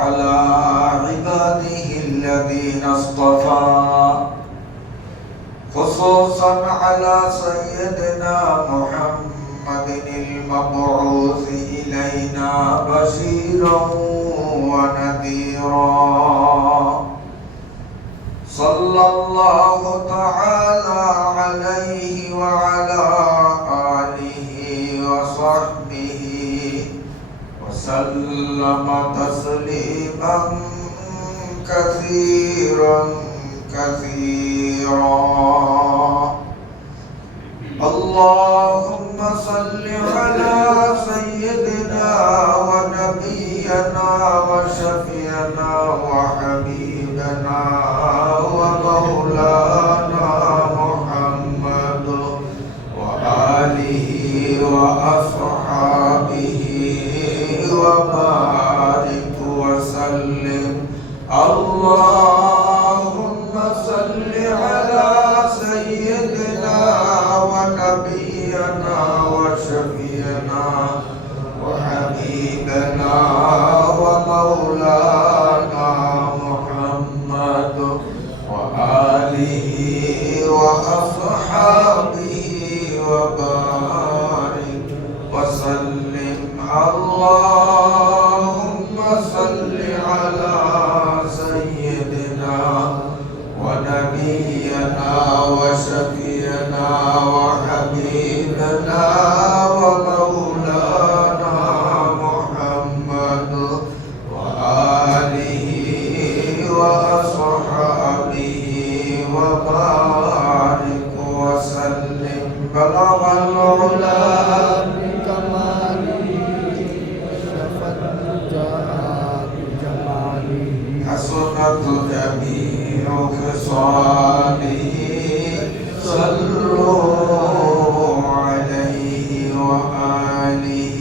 على عباده الذين اصطفى خصوصا على سيدنا محمد المبعوث إلينا بشيرا ونذيرا صلى الله تعالى عليه وعلى آله وصحبه وسلم تسليما كثيرا اللهم صل على سيدنا ونبينا وشفينا وحبيبنا ومولانا محمد وآله وأصحابه وبارك وسلم اللهم صل على سيدنا ونبينا وشفينا وحبيبنا ومولانا محمد وآله وأصحابه وبارك وسلم اللهم صل على سيدنا ونبينا وشفينا وحبيبنا ومولانا محمد وآله وأصحابه وبارك وسلم بلغ العلا بكماله وشفت الجاه بجماله حسنت جميع خصاله صلوا عليه وآله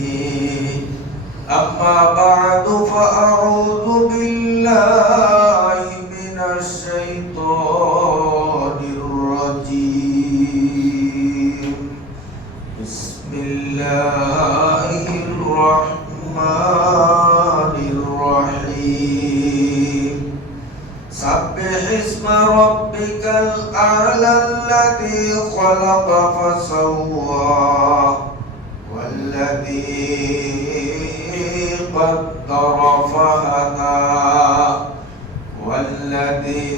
أما بعد فأعوذ بالله من الشيطان الرجيم بسم الله الرحمن الرحيم سبح اسم ربك الأعلى الذي خلق فسوى والذي قدر فهدى والذي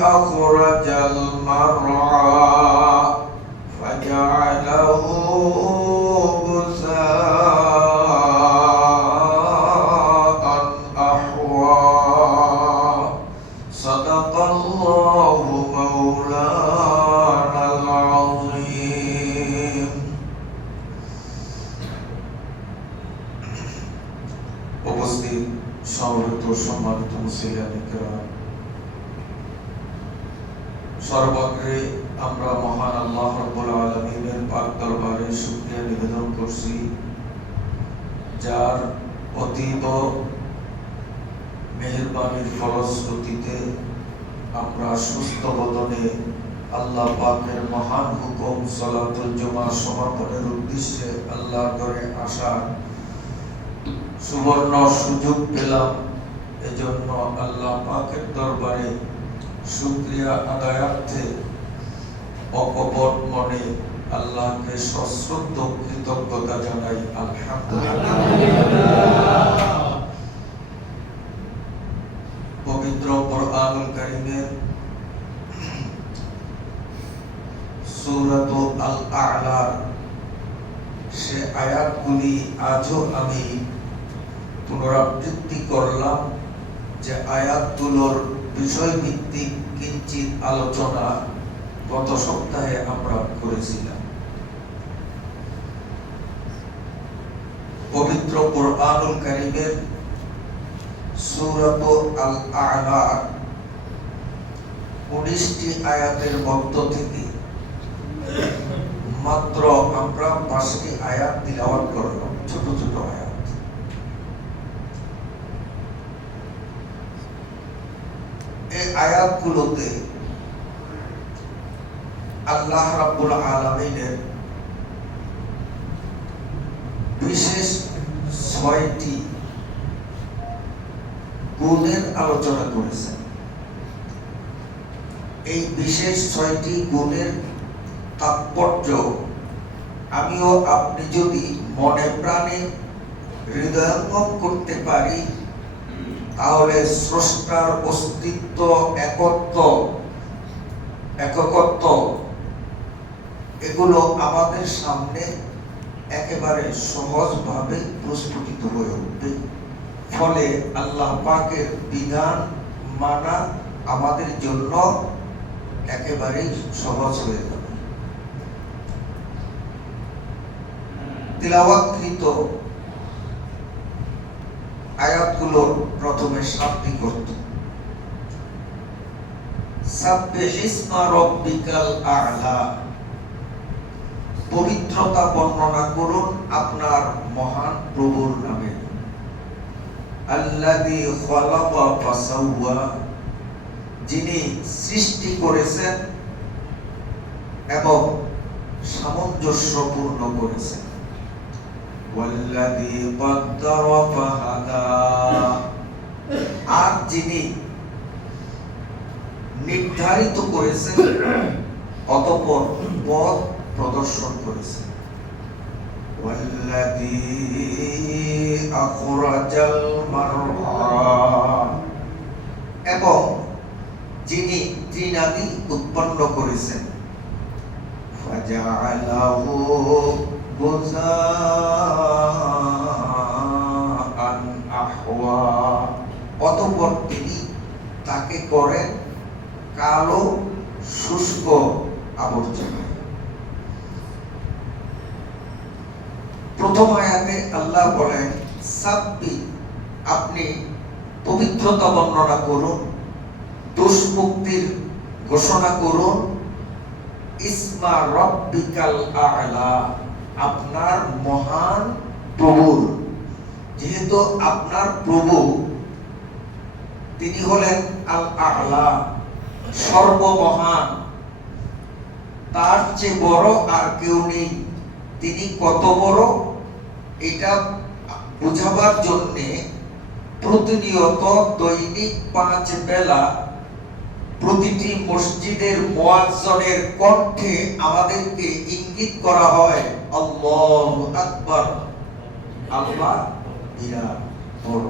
أخرج المرعى فجعله غثاء أحوى صدق الله مولانا العظيم উপস্থিত সমবেত সম্মানিত মুসলিয়ান কিরাম সর্বাগ্রে আমরা মহান আল্লাহ রাব্বুল আলামিনের পাক দরবারে শুকরিয়া নিবেদন করছি যার অতীব মেহেরবানির ফলশ্রুতিতে আমরা সুস্থ বদনে আল্লাহ পাকের মহান হুকুম সালাতুল জুমা সমাপনের উদ্দেশ্যে আল্লাহর ঘরে আসার সুবর্ণ সুযোগ পেলাম। এজন্য আল্লাহ পাকের দরবারে শুকরিয়া আদায়ার্থে অকপট মনে আল্লাহকে সশ্রদ্ধ কৃতজ্ঞতা জানাই আলহামদুলিল্লাহ। পবিত্র কোরআনুল কারীমের সূরাতুল আ'লার সে আয়াতগুলি আজও আমি পুনরাবৃত্তি করলাম যে আয়াতগুলোর বিষয়ভিত্তিক কিঞ্চিত আলোচনা গত সপ্তাহে আমরা করেছিলাম। পবিত্র কোরআনুল কারীমের সূরাতুল আ'লা 19টি আয়াতের মধ্য থেকে মাত্র আমরা 5টি আয়াত তিলাওয়াত করলাম, ছোট ছোট আয়াত। এই আয়াতগুলোতে আল্লাহ রাব্বুল আলামিনের বিশেষ 6টি গুণের আলোচনা করেছেন। এই বিশেষ 6টি গুণের তাৎপর্য আমিও আপনি যদি মনে প্রাণে হৃদয়ঙ্গম করতে পারি, তাহলে স্রষ্টার অস্তিত্ব, একত্ব এগুলো আমাদের সামনে একেবারে সহজভাবে প্রস্ফুটিত হয়ে উঠবে। ফলে আল্লাহ পাকের বিধান মানা আমাদের জন্য একেবারেই সহজ হয়ে যাবে। তিলাওয়াতকৃত আয়াতগুলোর প্রথমে শাব্দিক অর্থ। সাব্বিহিসমা রাব্বিকাল আ'লা, পবিত্রতা বর্ণনা করুন আপনার মহান প্রভুর নামে। আল্লাযী খালাকা ফাসাওয়া, যিনি সৃষ্টি করেছেন এবং সামঞ্জস্যপূর্ণ করেছেন। ওয়াল্লাযী কদ্দারা ফাহাদা, আর যিনি নির্ধারিত করেছেন অতঃপর পথ প্রদর্শন করেছেন। ওয়াল্লাযী আখরাজাল মারআ, এবং যিনি তৃণাদি উৎপন্ন করেছেন। ফাজআলাহু গুযাআন আহওয়া, অতঃপর তিনি তাকে করেন কালো শুষ্ক আবর্জনা। প্রথম আয়াতে আল্লাহ বলেন সাব্বি, আপনি পবিত্রতা বর্ণনা করুন, দোষ মুক্তির ঘোষণা করুন। ইসমা রাব্বিকাল আ'লা, আপনার মহান প্রভুর। যেহেতু আপনার প্রভু তিনি হলেন আল আ'লা, সর্বমহান, তার চেয়ে বড় আর কেউ নেই। তিনি কত বড় এটা বোঝাবার জন্যে প্রতিনিয়ত দৈনিক 5 বেলা প্রতিটি মসজিদের মুয়াজ্জিনের কণ্ঠে আমাদেরকে ইঙ্গিত করা হয় আল্লাহু আকবার, আল্লাহ বিরাট বড়।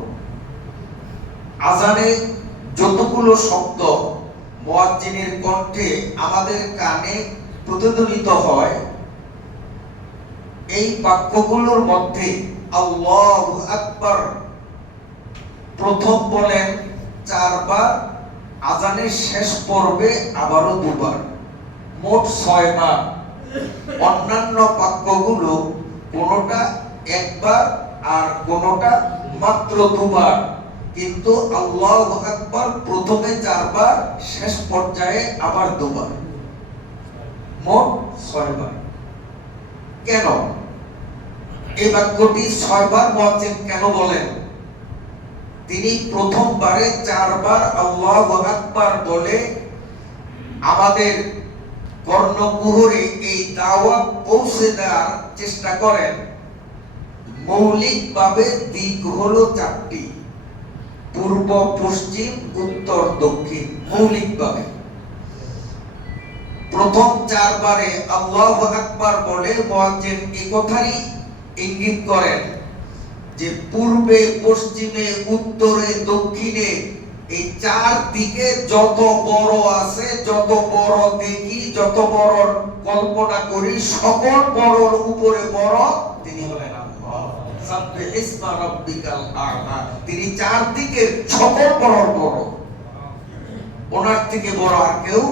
আযানে যতগুলো শব্দ মুয়াজ্জিনের কণ্ঠে আমাদের কানে প্রতিধ্বনিত হয়, এই বাক্যগুলোর মধ্যে আল্লাহু আকবার প্রথম বলেন 4 বার, আযানের শেষ পর্বে আবারও 2 বার, মোট 6 বার। অন্যান্য বাক্যগুলো কোনটা 1 বার আর কোনটা মাত্র 2 বার, কিন্তু আল্লাহু আকবার প্রথমে 4 বার, শেষ পর্যায়ে আবার 2 বার, মোট 6 বার। কেন এই বাক্যটি 6 বার মুয়াজ্জিন কেন বলেন? তিনি প্রথমবারে 4 বার আল্লাহু আকবার বলে আমাদের কর্ণকুহরে এই দাওয়াত পৌঁছে দেওয়ার চেষ্টা করেন। মৌলিকভাবে দিক হলো 4টি, পূর্ব, পশ্চিম, উত্তর, দক্ষিণ। মৌলিকভাবে প্রথম 4 বারে আল্লাহু আকবার বলে মুয়াজ্জিন এই কথারই ইঙ্গিত করেন যে পূর্বে, পশ্চিমে, উত্তরে, দক্ষিণে এই 4 দিকে যত বড় আছে, যত বড় দেখি, যত বড় কল্পনা করি, সকল বড়র উপরে বড় তিনি হলেন আল্লাহ। সাব্বিহিসমা রাব্বিকাল আ'লা, তিনি 4 দিকে সকল বড়র বড়, ওনার থেকে বড় আর কেউ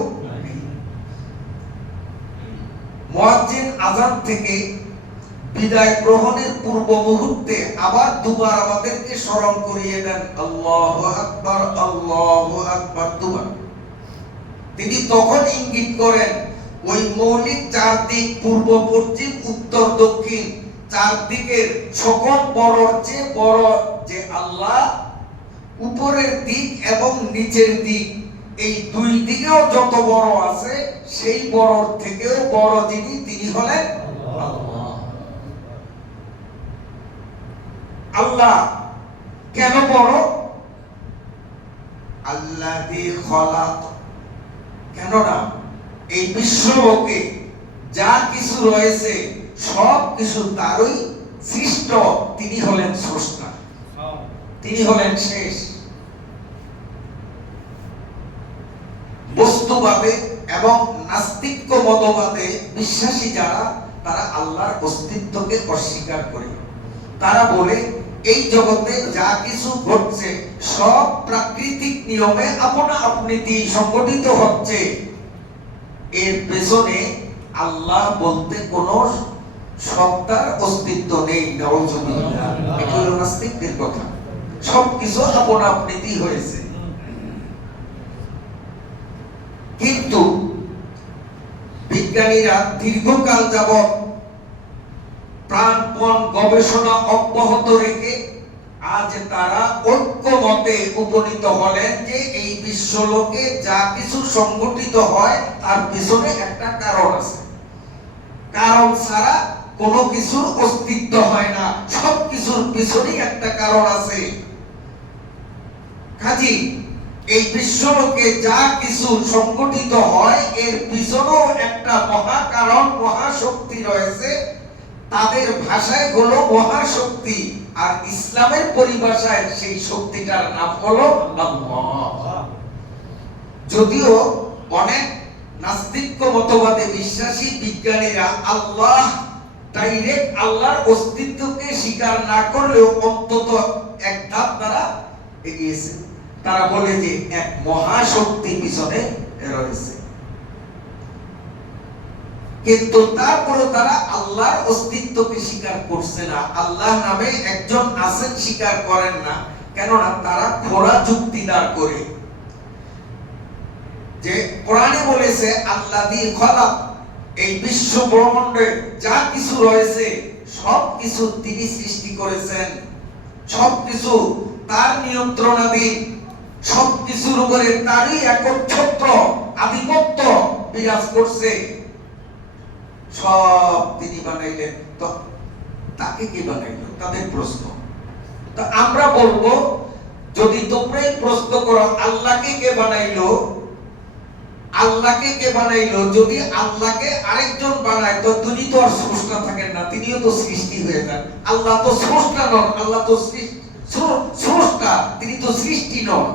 নেই। মুয়াজ্জিন আযান থেকে বিদায় গ্রহণের পূর্ব মুহূর্তে আবার 2 বার আমাদেরকে স্মরণ করিয়ে দেন আল্লাহু আকবার, আল্লাহু আকবার 2 বার। তিনি তখন ইঙ্গিত করেন ওই মৌলিক 4 দিক, পূর্ব, পশ্চিম, উত্তর, দক্ষিণ, 4 দিকের সকল বড়র চেয়ে বড় যে আল্লাহ, উপরের দিক এবং নিচের দিক এই 2 দিকেও যত বড় আছে, সেই বড়র থেকেও বড় যিনি, তিনি হলেন আল্লাহ। আল্লাহ কেন বড়? আল্লাযী খলাক। কেননা এই বিশ্বলোকে যা কিছু রয়েছে সব কিছু তারই সৃষ্ট। তিনি হলেন স্রষ্টা, তিনি হলেন শেষ। বস্তুবাদে এবং নাস্তিক্য মতবাদে বিশ্বাসী যারা, তারা আল্লাহর অস্তিত্বকে অস্বীকার করে। তারা বলে এই জগতে যা কিছু ঘটছে সব প্রাকৃতিক নিয়মে আপনা আপনিতে সংগঠিত হচ্ছে, এর পেছনে আল্লাহ বলতে কোনো সত্তার অস্তিত্ব নেই। নাউযুবিল্লাহ। এটা হলো নাস্তিকদের কথা। সবকিছু আপনা আপনিতেই হয়েছে। কিন্তু বিজ্ঞানীরা দীর্ঘকাল যাবত প্রাণপণ গবেষণা অব্যাহত রেখে আজ তারা ঐক্যমতে উপনীত হলেন যে এই বিশ্বলোকে যা কিছু সংঘটিত হয় তার পিছনে একটা কারণ আছে। কারণ ছাড়া কোনো কিছুর অস্তিত্ব হয় না। সব কিছুর পিছনেই একটা কারণ আছে। কাজী এই বিশ্বলোকে যা কিছু সংঘটিত হয় এর পিছনেও একটা মহা কারণ, মহাশক্তি রয়েছে। তাদের ভাষায় হলো মহাশক্তি, আর ইসলামের পরিভাষায় সেই শক্তিটার নাম হলো আল্লাহ। যদিও অনেক নাস্তিক্য মতবাদে বিশ্বাসী বিজ্ঞানীরা আল্লাহ ডাইরেক্ট আল্লাহর অস্তিত্বকে স্বীকার না করলেও অন্তত এক ধাপ তারা এগিয়েছে। তারা বলে যে এক মহাশক্তি পিছনে রয়েছে, কিন্তু তারপরে তারা আল্লাহর অস্তিত্বকে স্বীকার করছে না। আল্লাহ নামে একজন আছেন স্বীকার করেন না। কেননা তারা খোঁড়া যুক্তি দাঁড় করে যে কোরআনে বলেছে আল্লাযী খলাক, এই বিশ্ব ব্রহ্মাণ্ডে যা কিছু রয়েছে সব কিছু তিনি সৃষ্টি করেছেন, সব কিছু তার নিয়ন্ত্রণাধীন, সব কিছুর উপরে তারই একচ্ছত্র আধিপত্য বিরাজ করছে। সব তিনি বানাইলেন, তো তাকে কে বানাইলো? তাদের প্রশ্ন। তো আমরা বলবো, যদি তোমরাই প্রশ্ন করো আল্লাহকে কে বানাইলো, আল্লাহকে কে বানাইলো, যদি আল্লাহকে আরেকজন বানায় তো তিনি তো আর স্রষ্টা থাকেন না, তিনিও তো সৃষ্টি হয়ে যান। আল্লাহ তো স্রষ্টা নন, আল্লাহ তো স্রষ্টা, তিনি তো সৃষ্টি নন।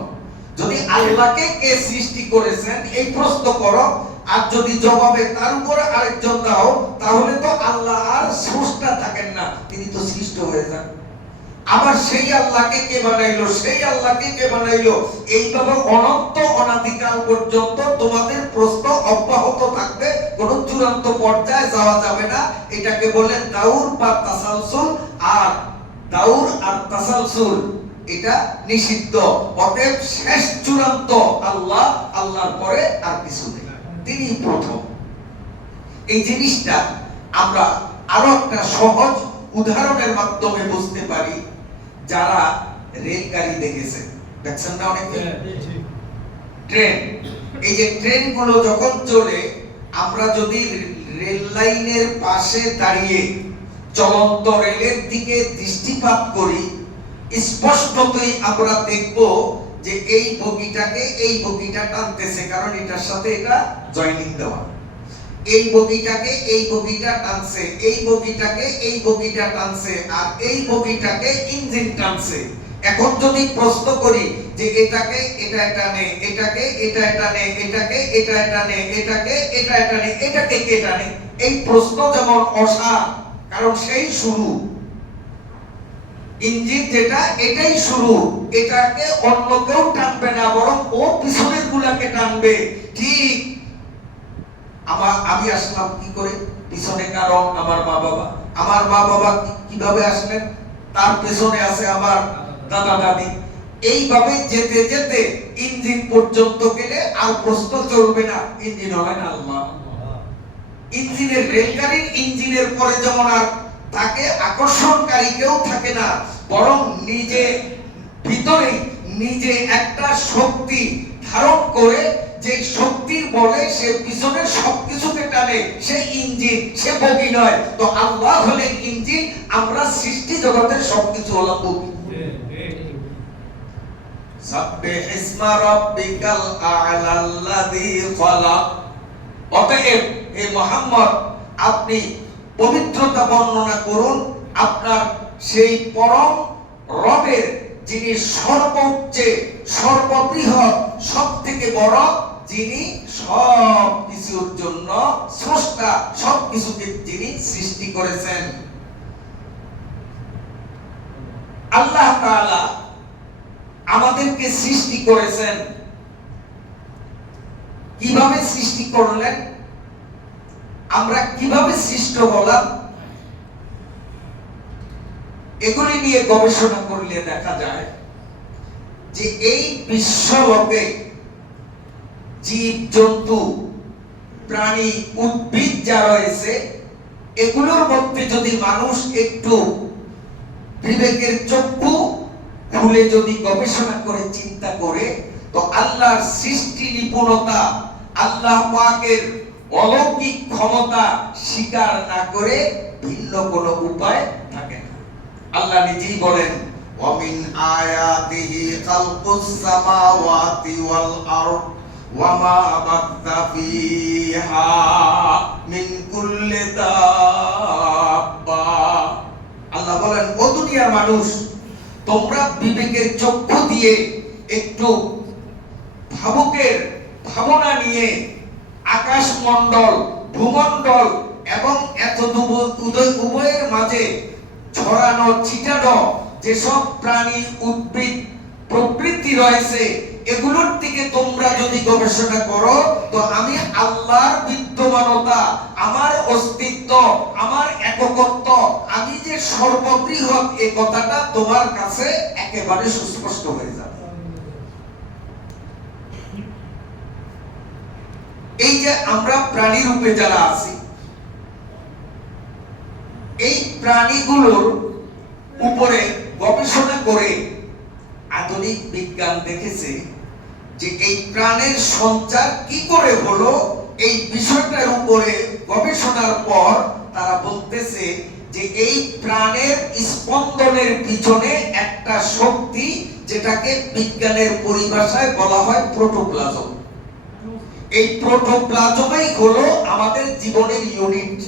যদি আল্লাহকে কে সৃষ্টি করেছেন এই প্রশ্ন করো, আর যদি জবাবে তার উপরে আরেকজন দাও, তাহলে তো আল্লাহ আর স্রষ্টা থাকেন না, তিনি তো সৃষ্ট হয়ে যান। আবার সেই আল্লাহকে কে বানাইলো, সেই আল্লাহকে কে বানাইলো, এইভাবে অনন্ত অনাদিকাল পর্যন্ত তোমাদের প্রশ্ন অব্যাহত থাকবে, কোন চূড়ান্ত পর্যায়ে যাওয়া যাবে না। এটাকে বলে দাউর বা তাসালসুল। আর দাউর আর তাসালসুল এটা নিষিদ্ধ। অতএব শেষ চূড়ান্ত আল্লাহ, আল্লাহর পরে আর কিছু নেই, তিনি প্রথম। এই জিনিসটা আমরা আরো একটা সহজ উদাহরণের মাধ্যমে বুঝতে পারি। যারা রেলগাড়ি দেখেছে, দেখছেন না অনেকে, ট্রেন, এই যে ট্রেনগুলো যখন চলে, আমরা যদি রেল লাইনের পাশে দাঁড়িয়ে চলন্ত রেলের দিকে দৃষ্টিপাত করি, স্পষ্টতই আমরা দেখব যে এই বগিটাকে এই বগিটা টানতেছে, কারণ এটার সাথে এটা জয়েনিং দেওয়া। এই বগিটাকে এই বগিটা টানছে, এই বগিটাকে এই বগিটা টানছে, আর এই বগিটাকে ইঞ্জিন টানছে। এখন যদি প্রশ্ন করি যে এটাকে এটা টানে, এটাকে এটা টানে, এটাকে এটা টানে, এটাকে এটা টানে, এটাকে কে টানে, এই প্রশ্ন যেমন অসার, কারণ সেই শুরু, ইঞ্জিন যেটা এটাই শুরু, এটাকে অন্য কেউ টানবে না, বরং ও পিছনের গুলাকে টানবে। ঠিক আমি আসলাম কি করে, পিছনে কারণ আমার মা বাবা। আমার মা বাবা কিভাবে আসলেন, তার পেছনে আছে আমার দাদা দাদি। এইভাবে যেতে যেতে ইঞ্জিন পর্যন্ত গেলে আর প্রশ্ন চলবে না, ইঞ্জিন হলেন আল্লাহ। ইঞ্জিনের, রেলগাড়ির ইঞ্জিনের পরে যেমন আর তাকে আকর্ষণকারী কেউ থাকে না, বরং নিজে ভিতরে নিজে একটা শক্তি ধারণ করে, যে শক্তির বলে সে পিছনের সবকিছুকে টানে, সে ইঞ্জিন, সে বগি নয়। তো আল্লাহ হলেন ইঞ্জিন, আমরা সৃষ্টি জগতের সবকিছু হলাম বগি। সাব্বিহ ইসমা রাব্বিকাল আ'লাল্লাযী খালাক। অতএব হে মুহাম্মদ, আপনি পবিত্রতা বর্ণনা করুন আপনার সেই পরম রবের, যিনি সর্বোচ্চে সর্ববৃহৎ সবথেকে বড়, যিনি সব কিছুর জন্য স্রষ্টা, সব কিছুকে যিনি সৃষ্টি করেছেন। আল্লাহ তাআলা আমাদেরকে সৃষ্টি করেছেন। কিভাবে সৃষ্টি করলেন, আমরা কিভাবে সৃষ্ট হলাম, এগুলি নিয়ে গবেষণা করলে দেখা যায় যে এই বিশ্বলোকে জীব জন্তু প্রাণী উদ্ভিদ যা রয়েছে, এগুলোর মধ্যে যদি মানুষ একটু বিবেকের চক্ষু খুলে যদি গবেষণা করে চিন্তা করে, তো আল্লাহর সৃষ্টি নিপুণতা, আল্লাহ পাকের অলৌকিক ক্ষমতা স্বীকার না করে ভিন্ন কোনো উপায় থাকে না। আল্লাহ নিজেই বলেন, ওয়ামিন আয়াতিহি খালকুস সামাওয়াতি ওয়াল আরদ ওয়া মা বাথা ফিহা মিন কুল্লি দাব্বা। আল্লাহ বলেন, ও দুনিয়ার মানুষ, তোমরা বিবেকের চক্ষু দিয়ে একটু ভাবুকের ভাবনা নিয়ে আকাশমণ্ডল, ভূমণ্ডল এবং এত উভয়ের মাঝে ছড়ানো ছিটানো যেসব প্রাণী উদ্ভিদ প্রকৃতি রয়েছে, এগুলোর দিকে তোমরা যদি গবেষণা করো, তো আমি আল্লাহর বিদ্যমানতা, আমার অস্তিত্ব, আমার একত্ব, আমি যে সর্ববৃহৎ, এই কথাটা তোমার কাছে একেবারে সুস্পষ্ট হয়ে যাবে। এই যে আমরা প্রাণী রূপে যারা আছি, এই প্রাণীগুলোর উপরে গবেষণা করে আধুনিক বিজ্ঞান দেখেছে যে এই প্রাণের সঞ্চার কি করে হলো। এই বিষয়টার উপরে গবেষণার পর তারা বলতেছে যে এই প্রাণের স্পন্দনের পিছনে একটা শক্তি, যেটাকে বিজ্ঞানের পরিভাষায় বলা হয় প্রোটোপ্লাজম। এই প্রোটোপ্লাজমই হলো আমাদের জীবনের ইউনিট।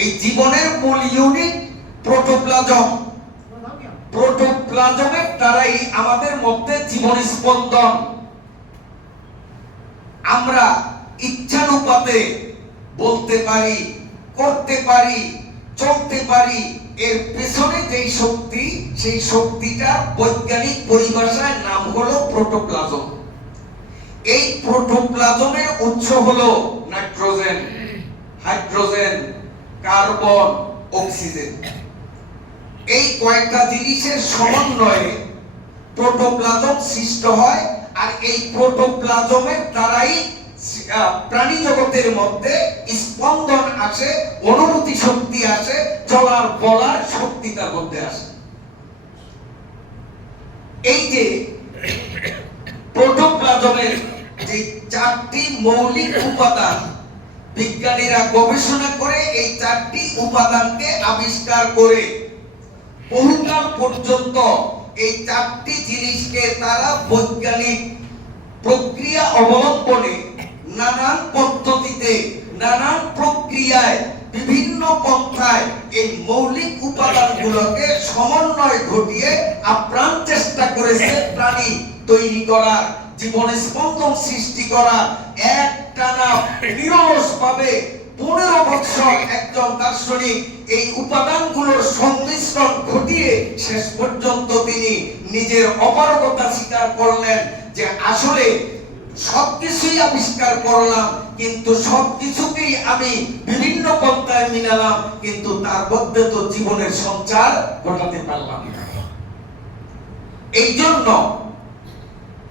এই জীবনের মূল ইউনিট প্রোটোপ্লাজম। প্রোটোপ্লাজমের দ্বারাই আমাদের মধ্যে জীবন স্পন্দন। আমরা ইচ্ছানুপাতে বলতে পারি, করতে পারি, চলতে পারি। এর পেছনে যেই শক্তি, সেই শক্তিটা বৈজ্ঞানিক পরিভাষায় নাম হলো প্রোটোপ্লাজম। এই প্রোটোপ্লাজমের উৎস হলো নাইট্রোজেন, হাইড্রোজেন, কার্বন, অক্সিজেন। এই কয়েকটা জিনিসের সমন্বয়ে প্রোটোপ্লাজম সৃষ্ট হয়। আর এই প্রোটোপ্লাজমের দ্বারাই প্রাণী জগতের মধ্যে স্পন্দন আসে, অনুভূতি শক্তি আসে, চলার বলার শক্তি তার মধ্যে আসে। এই যে প্রোটোপ্লাজমের যে চারটি মৌলিক উপাদান, বিজ্ঞানীরা গবেষণা করে এই চারটি উপাদানকে আবিষ্কার করে বহুকাল পর্যন্ত এই চারটি জিনিসকে তারা বৈজ্ঞানিক প্রক্রিয়া অবলম্বনে নানান পদ্ধতিতে, নানান প্রক্রিয়ায়, বিভিন্ন পন্থায় এই মৌলিক উপাদানগুলোকে সমন্বয় ঘটিয়ে আপ্রাণ চেষ্টা করেছে প্রাণী তৈরি করার, জীবন স্পন্দন সৃষ্টি করার। একটানা নিরলসভাবে 15 বছর একজন দার্শনিক এই উপাদানগুলোর সংমিশ্রণ ঘটিয়ে শেষ পর্যন্ত তিনি নিজের অপারগতা স্বীকার করলেন যে আসলে সবকিছুই আবিষ্কার করলাম, কিন্তু সবকিছুকেই আমি বিভিন্ন পন্থায় মিলালাম, কিন্তু তার মধ্যে তো জীবনের সঞ্চার ঘটাতে পারলাম না। এই জন্য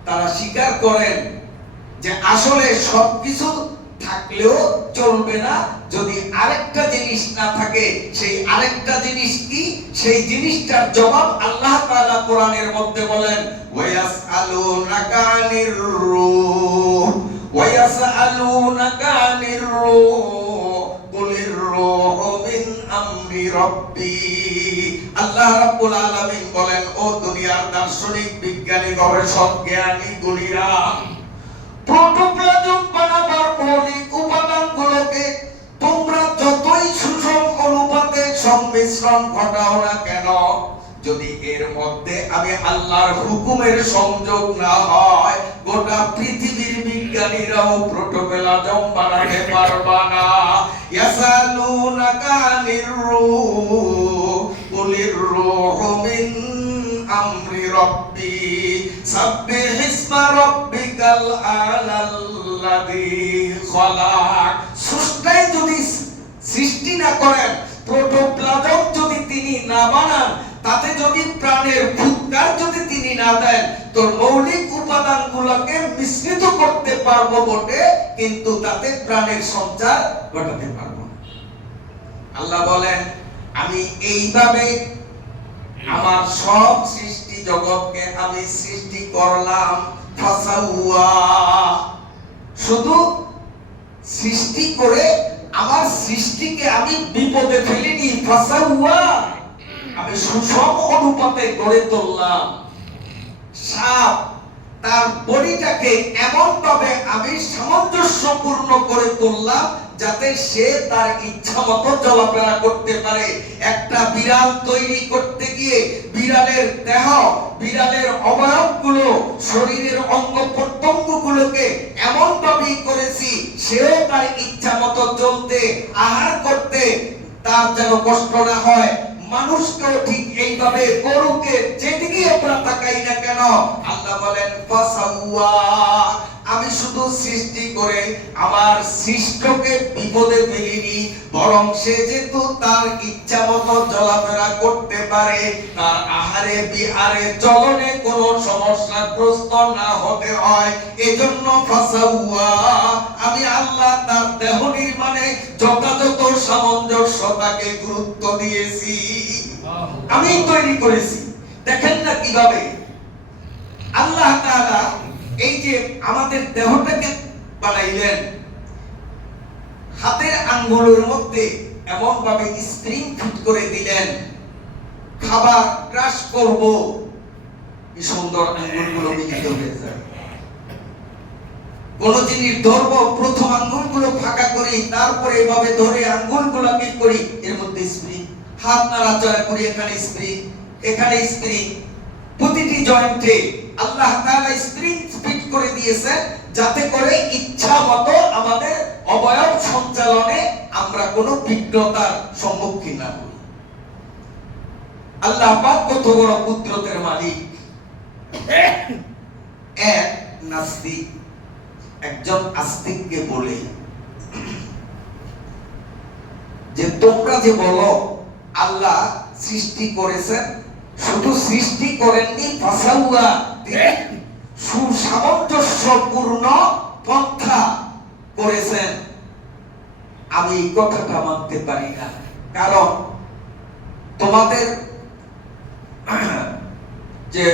তারা স্বীকার করেন যে আসলে সবকিছু থাকলেও চলবে না, যদি আরেকটা জিনিস না থাকে। সেই আরেকটা জিনিস কি? সেই জিনিসটার জবাব আল্লাহ তাআলা কোরআনের মধ্যে বলেন, ওয়ায়াসআলুনাকা আনির রূহ ওয়ায়াসআলুনাকা আনির রূহ কুলির রূহু মিন আমরি রাব্বি। আল্লাহ রাব্বুল আলামিন বলেন, ও দুনিয়ার দার্শনিক, বিজ্ঞানী, গবেষক, জ্ঞানী, গুণীরা, প্রোটোপ্লাজম বানাবার মৌলিক উপাদানগুলোকে তোমরা যতই সুষম অনুপাতে সংমিশ্রণ ঘটাও না কেন, যদি এর মধ্যে আমি আল্লাহর হুকুমের সংযোগ না হয়, গোটা পৃথিবীর বিজ্ঞানীরাও প্রোটোপ্লাজম বানাতে পারবা না। ইয়াসালুনাকা আনির রূহ কুলির রূহু মিন আমরি রাব্বি সাব্বিহ ইসমা রাব্বিকাল আ'লাল্লাযী খালাক। সৃষ্টি যদি সৃষ্টি না করেন, প্রোটোপ্লাজম যদি তিনি না বানান, তাতে যদি প্রাণের ফুৎকার যদি তিনি না দেন, তো মৌলিক উপাদানগুলোকে মিশ্রিত করতে পারবো বটে, কিন্তু তাতে প্রাণের সঞ্চার ঘটাতে পারবো না। আল্লাহ বলেন, আমি এইভাবে আমার সব সৃষ্টি জগৎকে আমি সৃষ্টি করলাম। ফাসাওয়া, শুধু সৃষ্টি করে আমার সৃষ্টিকে আমি বিপদে ফেলিনি। ফাসাওয়া, আমি সুষম অনুপাতে গড়ে তুললাম। সাপ, তার বডিটাকে এমন ভাবে আমি সামঞ্জস্যপূর্ণ করে তুললাম যাতে সে তার ইচ্ছা মতো চলাফেরা করতে পারে। একটা বিড়াল তৈরি করতে গিয়ে বিড়ালের দেহ, বিড়ালের অবয়বগুলো, শরীরের অঙ্গ প্রত্যঙ্গগুলোকে এমন ভাবেই করেছি সেও তার ইচ্ছা মতো চলতে, আহার করতে তার যেন কষ্ট না হয়। মানুষকেও ঠিক এইভাবে, গরুকে যেদিকে আমরা তাকাই না কেন, আল্লাহ বলেন ফাসাওয়া, আমি শুধু সৃষ্টি করে আমার সৃষ্টকে বিপদে ফেলিনি, বরং সে যেহেতু তার ইচ্ছা মতো চলাফেরা করতে পারে, তার আহারে বিহারে চলনে কোনো সমস্যাগ্রস্ত না হতে হয়, এজন্য ফাসাওয়া, আমি আল্লাহ তার দেহ নির্মাণে যথাযথ সামঞ্জস্যতাকে গুরুত্ব দিয়েছি। আমি তৈরি করেছি। দেখেন না কিভাবে আল্লাহ তাআলা এই যে আমাদের দেহটাকে বানাইলেন, হাতের আঙ্গুলের মধ্যে এমন ভাবে স্প্রিং ফিট করে দিলেন, খাবার ক্রাশ করব, কি সুন্দর আঙ্গুলগুলো মিলিত হয়ে যায়। কোন জিনিস ধরবো, প্রথম আঙ্গুলগুলো ফাঁকা করি, তারপরে এভাবে ধরে আঙ্গুলগুলোকে করি, এর মধ্যে স্প্রিং। হাত নাড়াচাড়া করি, এখানে স্প্রিং, এখানে স্প্রিং। প্রতিটি জয়েন্টে আল্লাহ তাআলা স্প্রিং ফিট করে দিয়েছেন, যাতে করে ইচ্ছা মতো আমাদের অবয়ব সঞ্চালনে আমরা কোনো বিঘ্নতার সম্মুখীন না হই। আল্লাহ পাক কত বড় কুদরতের মালিক। এক নাস্তিক একজন আস্তিককে বলে যে, তোমরা যে বলো আল্লাহ সৃষ্টি করেছেন, শুধু সৃষ্টি করেননি, ফাসাওয়া, সুসামঞ্জস্যপূর্ণ পন্থা করেছেন। আমি এই কথাটা মানতে পারি না, কারণ তোমাদের যে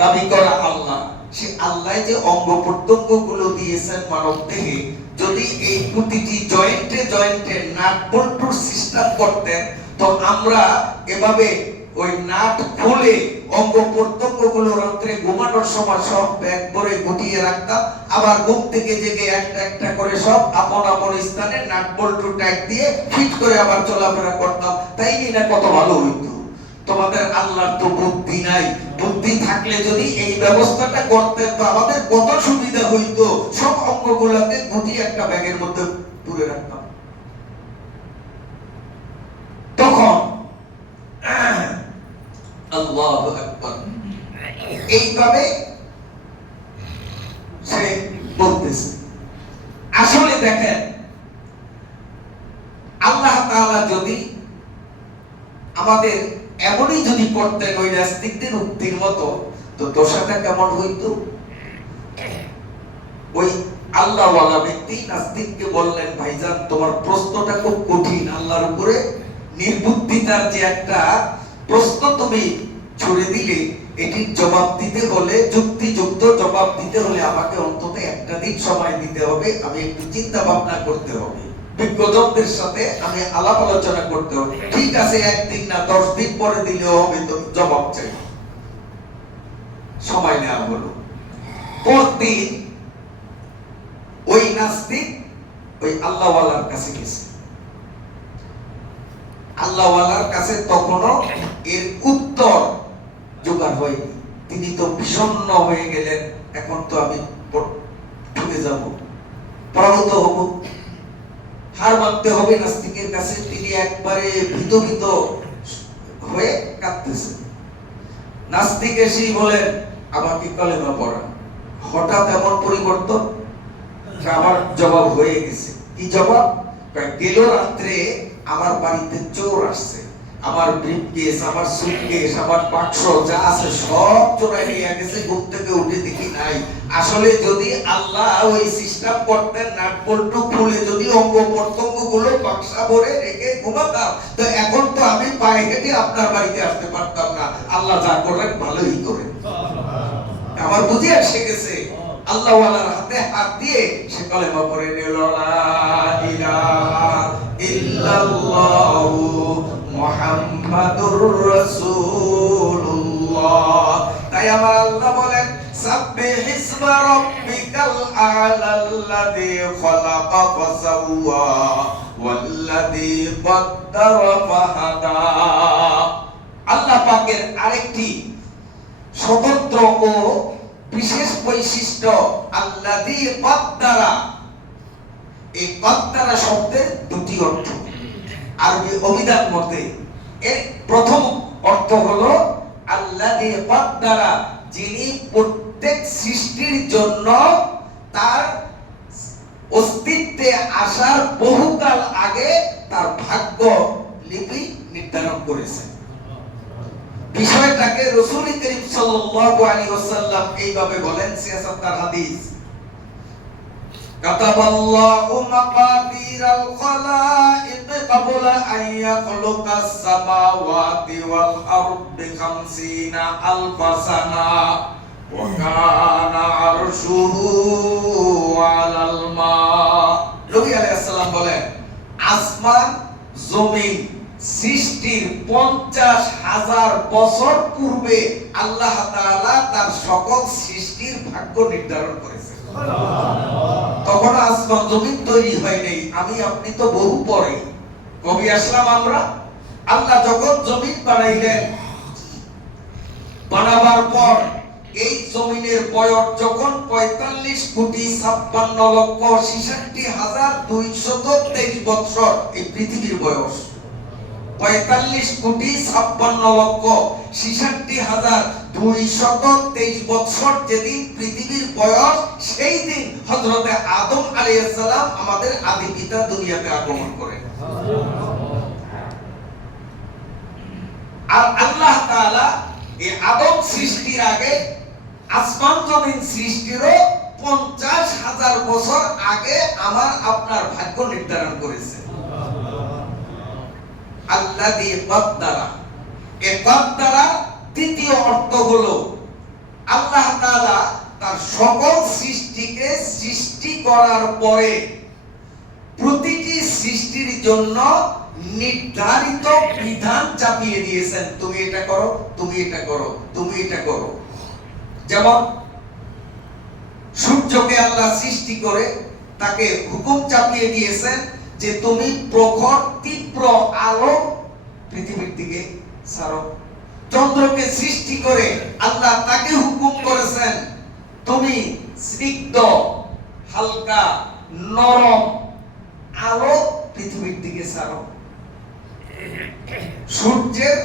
দাবি করা আল্লাহ, সে আল্লাহ যে অঙ্গ প্রত্যঙ্গ গুলো দিয়েছেন মানব দেহে, যদি এই প্রতিটি জয়েন্টে জয়েন্টে নাট বল্টুর সিস্টেম করতেন, তো আমরা এভাবে ওই নাট খুলে অঙ্গ প্রত্যঙ্গ গুলো রাত্রে ঘুমানোর সময় সব ব্যাগ ভরে গুটিয়ে রাখতাম, আবার ঘুম থেকে জেগে একটা একটা করে সব আপন আপন স্থানে নাট বল্টু টাইট দিয়ে ফিট করে আবার চলাফেরা করতাম। তাই না, কত ভালো হইতো। তোমাদের আল্লাহর তো বুদ্ধি নাই, বুদ্ধি থাকলে যদি এই ব্যবস্থাটা করতে, তো আমাদের কত সুবিধা হইতো। সব অঙ্গগুলোকে গুটিয়ে একটা ব্যাগের মধ্যে পুরে রাখতাম। তখন আল্লাহু আকবার, এইভাবে সে বলতেছে। আসলে দেখেন, আল্লাহ তাআলা যদি আমাদের এমনই যদি করতেন ওই নাস্তিকদের উক্তির মতো, তো দশাটা কেমন হইতো। ওই আল্লাহওয়ালা ব্যক্তি নাস্তিককে বললেন, ভাইজান তোমার প্রশ্নটা খুব কঠিন, আল্লাহর উপরে নির্বুদ্ধিতার যে একটা প্রশ্ন তুমি ছুড়ে দিলে, এটির জবাব দিতে হলে, যুক্তিযুক্ত জবাব দিতে হলে আমাকে অন্তত একটা দিন সময় দিতে হবে, আমি একটু চিন্তা ভাবনা করতে হবে। বিজ্ঞজনদের সাথে আমি আলাপ আলোচনা করতে হবে। ঠিক আছে, একদিন না 10 দিন পরে দিলেও হবে, তো জবাব চাই। সময় নেওয়া হলো। পরদিন ওই নাস্তিক ওই আল্লাহওয়ালার কাছে গেছে। আল্লাহওয়ালার কাছে তখনও এর উত্তর জোগাড় হয়নি। তিনি তো বিষণ্ণ হয়ে গেলেন, এখন তো আমি ঠকে যাব, পরাভূত হব, হার মানতে হবে নাস্তিকের কাছে। তিনি একবারে ভীত হয়ে কাঁদতেছেন। নাস্তিক এসেই বলেন, আমাকে কলেমা পড়া। হঠাৎ এমন পরিবর্তন, আমার জবাব হয়ে গেছে। কি জবাব? গেল রাত্রে আমার বাড়িতে চোর আসছে, আমার ব্রিফকেস, আমার সুটকেস, আমার বাক্স যা আছে সব চোরাই নিয়ে গেছে। ঘুম থেকে উঠে দেখি নাই। আসলে যদি আল্লাহ ওই সিস্টেম করতেন, নাট বল্টু খুলে যদি অঙ্গ প্রত্যঙ্গ গুলো বাক্সা ভরে রেখে ঘুমাতাম, তো এখন তো আমি পায়ে হেঁটে আপনার বাড়িতে আসতে পারতাম না। আল্লাহ যা করেন ভালোই করেন। আমার বুঝে এসে গেছে। আল্লাহওয়ালার হাতে হাত দিয়ে সে কলেমা পড়ে নিল, লা ইলাহা ইল্লাল্লাহু মুহাম্মাদুর রাসূলুল্লাহ। তাই আমার আল্লাহ বলেন, সাব্বিহিসমা রাব্বিকাল আ'লাল্লাযী খালাকা ফাসাওয়া ওয়াল্লাযী কদ্দারা ফাহাদা। আল্লাহ পাকের আরেকটি স্বতন্ত্র ও বিশেষ বৈশিষ্ট্য আল্লাযী কদ্দারা। এই কদ্দারা শব্দের দুটি অর্থ আরবি অভিধান মতে। এর প্রথম অর্থ হলো আল্লাযী কদ্দারা, যিনি প্রত্যেক সৃষ্টির জন্য তার অস্তিত্বে আসার বহুকাল আগে তার ভাগ্য লিপি নির্ধারণ করেছেন। বিষয়টাকে রাসূল করিম সাল্লাল্লাহু আলাইহি ওয়াসাল্লাম এইভাবে বলেন, সিয়াসাতার হাদিস, কাতাবাল্লাহু মাকাদিরাল খালাইক ক্বাবলা আন ইয়াখলুকাস সামাওয়াতি ওয়াল আরদি 50 আলফা সানা ওয়া কানা আরশুহু আলাল মা। নবী আলাইহিস সালাম বলেন, আসমান জমিন সৃষ্টির 50,000 বছর পূর্বে আল্লাহ তাআলা তার সকল সৃষ্টির ভাগ্য নির্ধারণ করেছেন। তখন আসমান জমিন তৈরি হয় নাই, আমি আপনি তো বহু পরে কবি আসলাম আমরা। আল্লাহ যখন জমিন বানাইলেন, বানাবার পর এই জমিনের বয়স যখন 45,56,66,223 বছর, এই পৃথিবীর বয়স 45,56,66,223 বছর যেদিন পৃথিবীর বয়স, সেই দিন হযরতে আদম আলাইহিস সালাম আমাদের আদি পিতা দুনিয়াতে আগমন করেন। আর আল্লাহ তাআলা এই আদম সৃষ্টির আগে আসমান জমিন সৃষ্টিরও 50,000 বছর আগে আমার আপনার ভাগ্য নির্ধারণ করেছে। আল্লাযী কদ্দারা, এই কদ্দারা দ্বিতীয় অর্থ হলো আল্লাহ তাআলা তার সকল সৃষ্টিকে সৃষ্টি করার পরে প্রতিটি সৃষ্টির জন্য নির্ধারিত বিধান চাপিয়ে দিয়েছেন। তুমি এটা করো, তুমি এটা করো, তুমি এটা করো। যেমন সূর্যকে আল্লাহ সৃষ্টি করে তাকে হুকুম চাপিয়ে দিয়েছেন যে তুমি প্রখর তীব্র আলো পৃথিবীর দিকে ছাড়ো। চন্দ্রকে সৃষ্টি করে আল্লাহ তাকে হুকুম করেছেন তুমি স্নিগ্ধ হালকা নরম আলো পৃথিবীর দিকে ছাড়ো। সূর্যের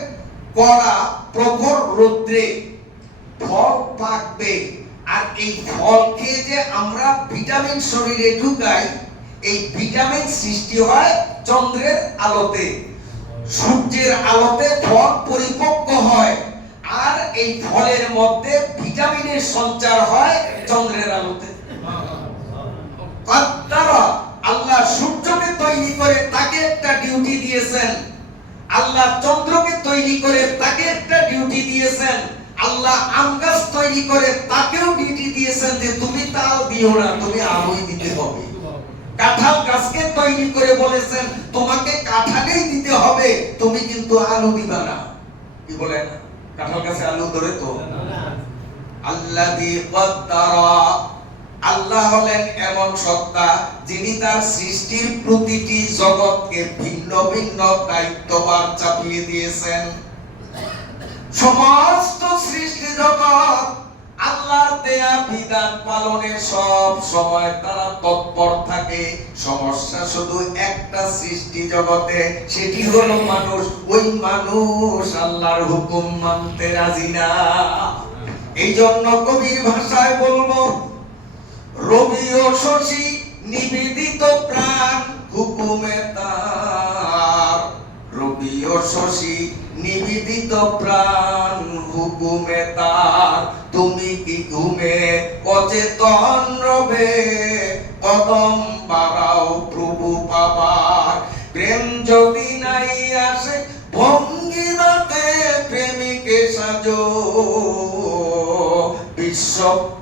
কড়া প্রখর রৌদ্রে ফল পাকবে, আর এই ফল খেয়ে যে আমরা ভিটামিন শরীরে ঢুকাই, এই ভিটামিন সৃষ্টি হয় চন্দ্রের আলোতে। সূর্যের আলোতে ফল পরিপক্ক হয়, আর এই ফলের মধ্যে ভিটামিনের সঞ্চার হয় চন্দ্রের আলোতে। আল্লাহ সূর্যকে তৈরি করে তাকে একটা ডিউটি দিয়েছেন, আল্লাহ চন্দ্রকে তৈরি করে তাকে একটা ডিউটি দিয়েছেন, আল্লাহ আম গাছ তৈরি করে তাকেও ডিউটি দিয়েছেন যে তুমি তাল দিও না, তুমি আলোই দিতে হবে। কাঁঠাল গাছকে তৈরি করে বলেছেন তোমাকে কাঁঠালেই দিতে হবে, তুমি কিন্তু আলু দিবা না। কি বলেন? কাঁঠাল গাছে আলু ধরে তো? আল্লাযী কদ্দারা, আল্লাহ হলেন এমন সত্তা যিনি তার সৃষ্টির প্রতিটি জগৎকে ভিন্ন ভিন্ন দায়িত্বভার চাপিয়ে দিয়েছেন। সমস্ত সৃষ্টি জগৎ আল্লাহর দেয়া বিধান পালনে সব সময় তারা তৎপর থাকে। সমস্যা শুধু একটা সৃষ্টি জগতে, সেটি হলো মানুষ। ওই মানুষ আল্লাহর হুকুম মানতে রাজি না। এই জন্য কবির ভাষায় বলবো, রবি ও শশী নিবেদিত প্রাণ হুকুমে তার। রবি ও শশী নিবেদিত প্রাণ হুকুমে তার। তুমি কি ঘুমে অচেতন রবে, কদম বাড়াও প্রভু পাবার। প্রেম যদি নাই আসে ভঙ্গিমাতে প্রেমিকে সাজো, বিশ্ব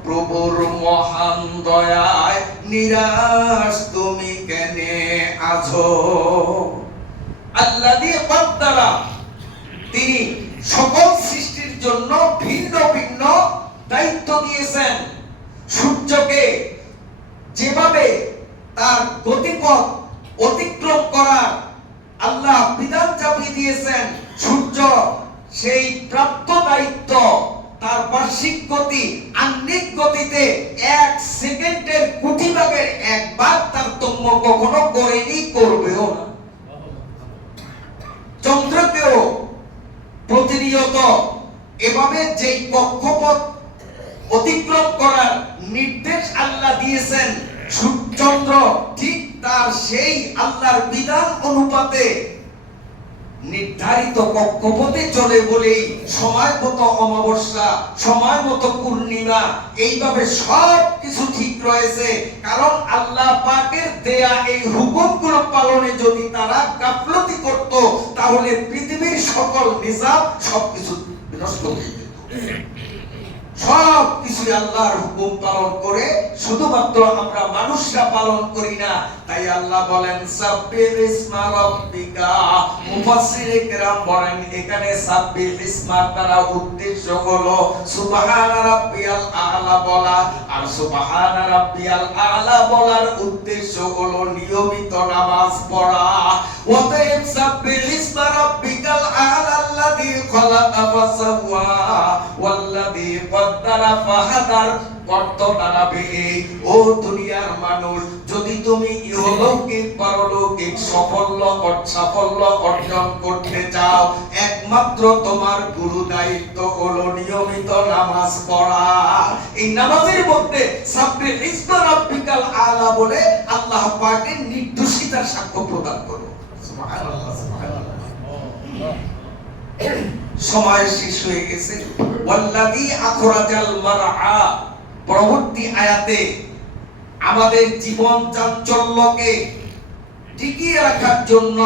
প্রভুর মহান দয়ায় নিরাশ তুমি কেনে আছো। আল্লাযী কদ্দারা, তিনি সকল সৃষ্টির জন্য ভিন্ন ভিন্ন দায়িত্ব দিয়েছেন। সূর্যকে যেভাবে তার গতিপথ অতিক্রম করার আল্লাহ বিধান চাপিয়ে দিয়েছেন, সূর্য সেই প্রাপ্ত দায়িত্ব তার বার্ষিক গতি আহ্নিক গতিতে 1 সেকেন্ডের কোটি ভাগের 1 ভাগ তারতম্য কখনো করেনি, করবেও না। চন্দ্রকেও প্রতিনিয়ত এভাবে যেই কক্ষপথ অতিক্রম করার নির্দেশ আল্লাহ দিয়েছেন, চন্দ্র ঠিক তার সেই আল্লাহর বিধান অনুপাতে নির্ধারিত কক্ষপথে চলে বলেই সময় মতো অমাবস্যা, সময় মতো পূর্ণিমা, এইভাবে সব কিছু ঠিক রয়েছে। কারণ আল্লাহ পাকের দেয়া এই হুকুমগুলো পালনে যদি তারা গাফলতি করত, তাহলে পৃথিবীর সকল নিজাম সবকিছু বিনষ্ট হয়ে যেত। সব কিছু আল্লাহর হুকুম পালন করে, শুধুমাত্র আমরা মানুষরা পালন করি না। তাই আল্লাহ বলেন সাব্বিহ ইসমা রাব্বিকা। মুফাসসিরে কেরাম বলেন এখানে সাব্বিহ ইসমার দ্বারা উদ্দেশ্য হলো সুবহান রাব্বিয়াল আ'লা বলা। আর সুবহান রাব্বিয়াল আ'লা বলার উদ্দেশ্য হলো নিয়মিত নামাজ পড়া। অতএব সাব্বিহ ইসমা রাব্বিকাল আ'লা আল্লাযী খালাকা ফাসাওয়া ওয়াল্লাযী কদ্দারা ফাহাদার। অর্থ দাঁড়াবে এই, ও দুনিয়ার মানুষ, যদি তুমি ইহলৌকিক পারলৌকিক সাফল্য অর্জন করতে চাও, একমাত্র তোমার গুরু দায়িত্ব হলো নিয়মিত নামাজ পড়া। এই নামাজের মধ্যে সাব্বিহ ইসমা রাব্বিকাল আ'লা বলে আল্লাহ পাকের নির্দোষিতার সাক্ষ্য প্রদান করো। সুবহানাল্লাহ, সুবহানাল্লাহ। সময় শেষ হয়ে গেছে। ওয়াল্লাযী আখরাজাল মারআ, পরবর্তী আয়াতে আমাদের জীবন চাঞ্চল্যকে টিকিয়ে রাখার জন্য,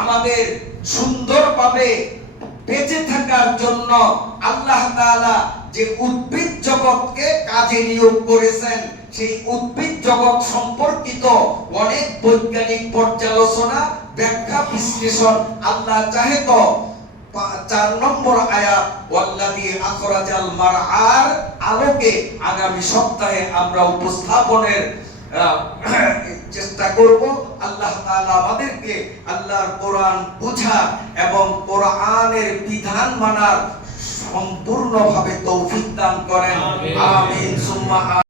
আমাদের সুন্দরভাবে বেঁচে থাকার জন্য আল্লাহ তাআলা যে উদ্ভিদ জগৎকে কাজে নিয়োগ করেছেন, সেই উদ্ভিদ জগৎ সম্পর্কিত অনেক বৈজ্ঞানিক পর্যালোচনা, ব্যাখ্যা, বিশ্লেষণ আল্লাহ চাহে তো 4 নম্বর আয়াত ওয়াল্লাযী আখরাজাল মারআর আলোকে আগামী সপ্তাহে আমরা উপস্থাপনের চেষ্টা করব। আল্লাহ তাআলা আমাদেরকে আল্লাহর কোরআন বুঝা এবং কোরআনের বিধান মানার সম্পূর্ণভাবে তৌফিক দান করেন। আমিন সুম্মা